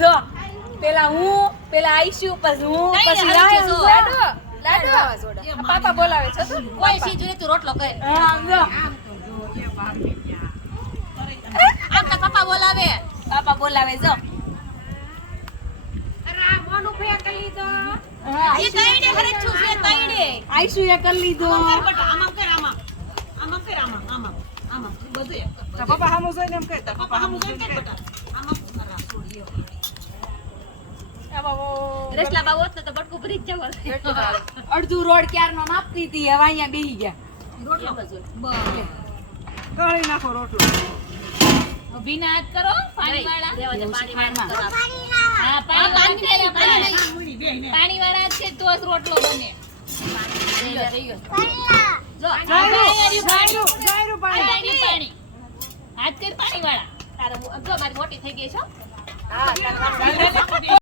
જો પેલા હું પેલા આઈશું પછી હું પછી લાડુ પાપા બોલાવે છે તો કોઈ સીધું તું રોટલો કરે આમ જો આમ તો પપ્પા બોલાવે જો એ તઈડે ઘરે છું છે તઈડે આઈશું એ કરી લીધો આમાં કર આમાં બધું એક તાર પપ્પા હામું જોઈને એમ કહે તાર પપ્પા હામું આમાં જોઈને કર કહે. બેટા આમાં કરા છોડીયો બાબો રેસલા બાબો તો બટકું ભરી જ જવો અડધું રોડ ક્યારનો માપતી હતી હવે અહીંયા બેહી ગયા રોટલો બસ તળી નાખો રોટલો. ભીના હાથ કરો પાણી વાળા પાણી વાળા હા પાણી વાળા છે તો જ રોટલો બને જો જાયરું પાણી. પાણી હાથ કર પાણી વાળા તારે જો મારી મોટી થઈ ગઈ છો હા, તાર